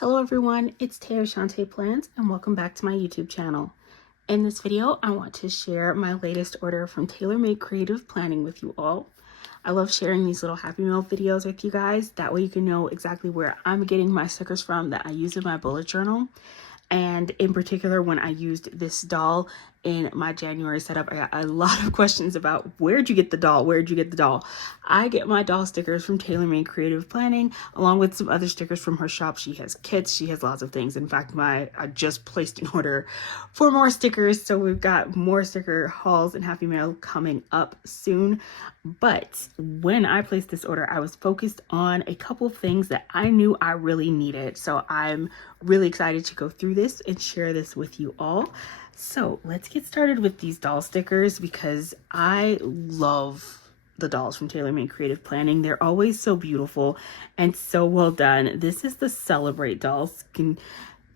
Hello everyone, it's Taylor Shantae Plans and welcome back to my YouTube channel. In this video, I want to share my latest order from TaylorMade Creative Planning with you all. I love sharing these little Happy Meal videos with you guys. That way you can know exactly where I'm getting my stickers from that I use in my bullet journal. And in particular, when I used this doll in my January setup, I got a lot of questions about where'd you get the doll? Where'd you get the doll? I get my doll stickers from TaylorMade Creative Planning, along with some other stickers from her shop. She has kits, she has lots of things. In fact, I just placed an order for more stickers. So we've got more sticker hauls and Happy Mail coming up soon. But when I placed this order, I was focused on a couple of things that I knew I really needed. So I'm really excited to go through this and share this with you all. So let's get started with these doll stickers because I love the dolls from TaylorMade Creative Planning. They're always so beautiful and so well done. This is the Celebrate dolls.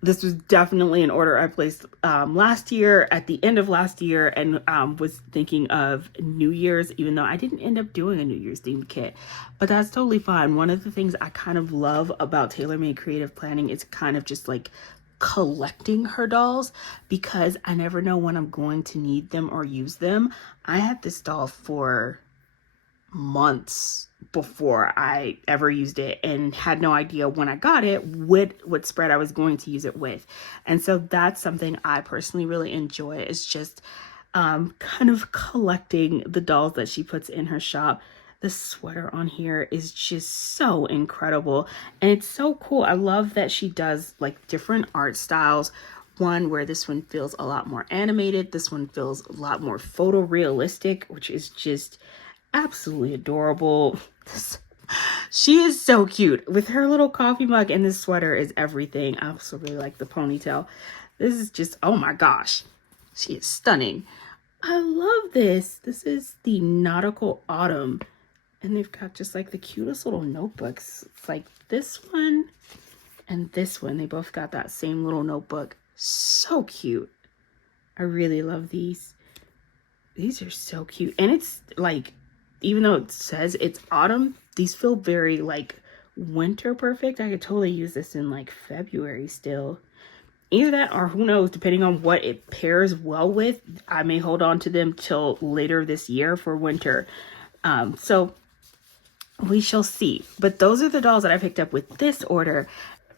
This was definitely an order I placed last year, at the end of last year, and was thinking of New Year's, even though I didn't end up doing a New Year's themed kit. But that's totally fine. One of the things I kind of love about TaylorMade Creative Planning is kind of just like collecting her dolls, because I never know when I'm going to need them or use them. I had this doll for months before I ever used it and had no idea when I got it what spread I was going to use it with. And so that's something I personally really enjoy, is just kind of collecting the dolls that she puts in her shop. The sweater on here is just so incredible and it's so cool. I love that she does like different art styles. One where this one feels a lot more animated, this one feels a lot more photorealistic, which is just absolutely adorable. She is so cute with her little coffee mug, and this sweater is everything. I also really like the ponytail. This is just, oh my gosh, she is stunning. I love this. This is the Nautical Autumn, and they've got just like the cutest little notebooks. It's like this one and this one. They both got that same little notebook. So cute. I really love these. These are so cute. And it's like, even though it says it's autumn, these feel very like winter perfect. I could totally use this in like February still. Either that, or who knows, depending on what it pairs well with, I may hold on to them till later this year for winter. So we shall see. But those are the dolls that I picked up with this order.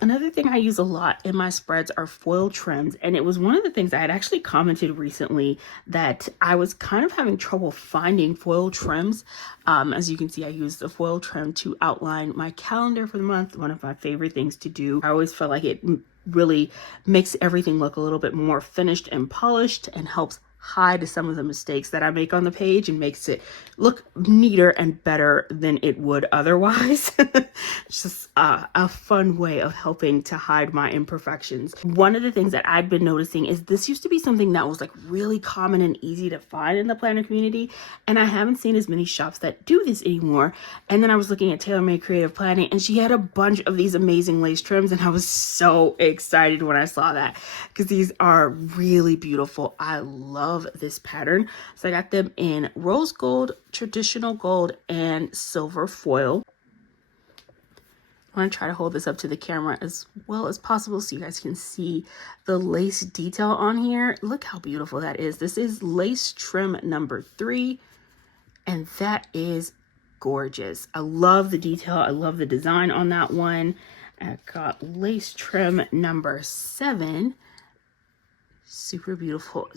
Another thing I use a lot in my spreads are foil trims, and it was one of the things I had actually commented recently that I was kind of having trouble finding foil trims. As you can see, I used the foil trim to outline my calendar for the month, one of my favorite things to do. I always felt like it really makes everything look a little bit more finished and polished and helps hide some of the mistakes that I make on the page and makes it look neater and better than it would otherwise. It's just a fun way of helping to hide my imperfections. One of the things that I'd been noticing is this used to be something that was like really common and easy to find in the planner community, and I haven't seen as many shops that do this anymore. And then I was looking at TaylorMade Creative Planning, and she had a bunch of these amazing lace trims, and I was so excited when I saw that because these are really beautiful. I love this pattern. So I got them in rose gold, traditional gold, and silver foil. I want to try to hold this up to the camera as well as possible so you guys can see the lace detail on here. Look how beautiful that is. This is lace trim number 3, and that is gorgeous. I love the detail. I love the design on that one. I got lace trim number 7. Super beautiful.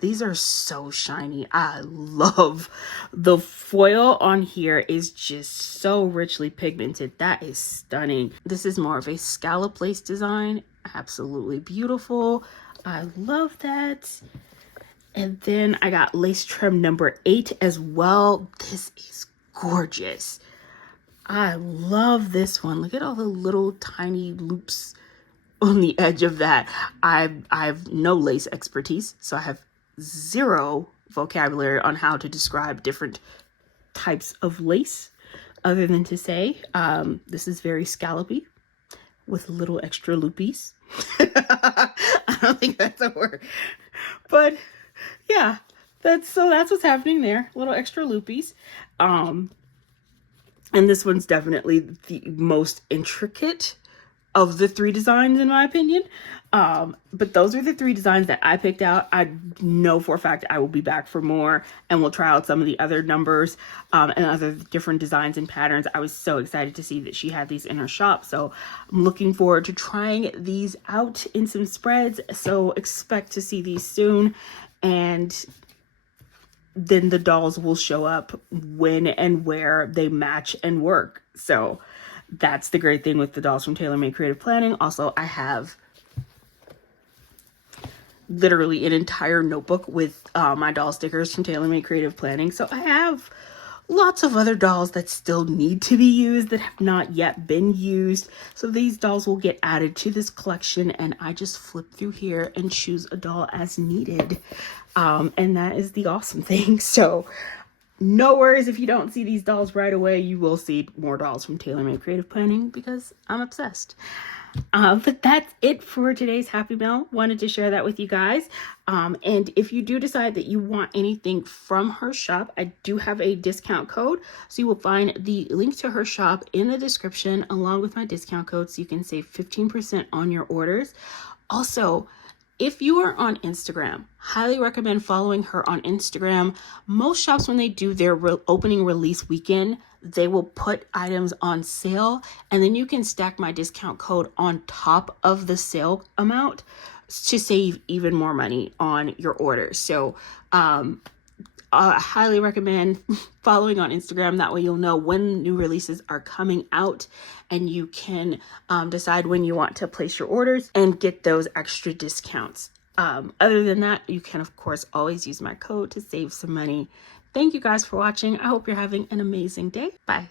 These are so shiny. I love the foil on here. Is just so richly pigmented. That is stunning. This is more of a scallop lace design. Absolutely beautiful. I love that. And then I got lace trim number 8 as well. This is gorgeous. I love this one. Look at all the little tiny loops on the edge of that. I've no lace expertise, so I have zero vocabulary on how to describe different types of lace, other than to say this is very scallopy with little extra loopies. I don't think that's a word, but yeah, that's what's happening there. Little extra loopies. And this one's definitely the most intricate of the 3 designs in my opinion. But those are the 3 designs that I picked out. I know for a fact I will be back for more, and we'll try out some of the other numbers and other different designs and patterns. I was so excited to see that she had these in her shop, so I'm looking forward to trying these out in some spreads. So expect to see these soon, and then the dolls will show up when and where they match and work. So that's the great thing with the dolls from TaylorMade Creative Planning. Also, I have literally an entire notebook with my doll stickers from TaylorMade Creative Planning. So I have lots of other dolls that still need to be used that have not yet been used. So these dolls will get added to this collection, and I just flip through here and choose a doll as needed. And that is the awesome thing. So no worries if you don't see these dolls right away. You will see more dolls from TaylorMade Creative Planning because I'm obsessed. But that's it for today's Happy Mail. Wanted to share that with you guys. And if you do decide that you want anything from her shop, I do have a discount code. So you will find the link to her shop in the description along with my discount code, so you can save 15% on your orders. Also, if you are on Instagram, highly recommend following her on Instagram. Most shops, when they do their opening release weekend, they will put items on sale, and then you can stack my discount code on top of the sale amount to save even more money on your order. So I highly recommend following on Instagram. That way you'll know when new releases are coming out, and you can decide when you want to place your orders and get those extra discounts. Other than that, you can of course always use my code to save some money. Thank you guys for watching. I hope you're having an amazing day. Bye.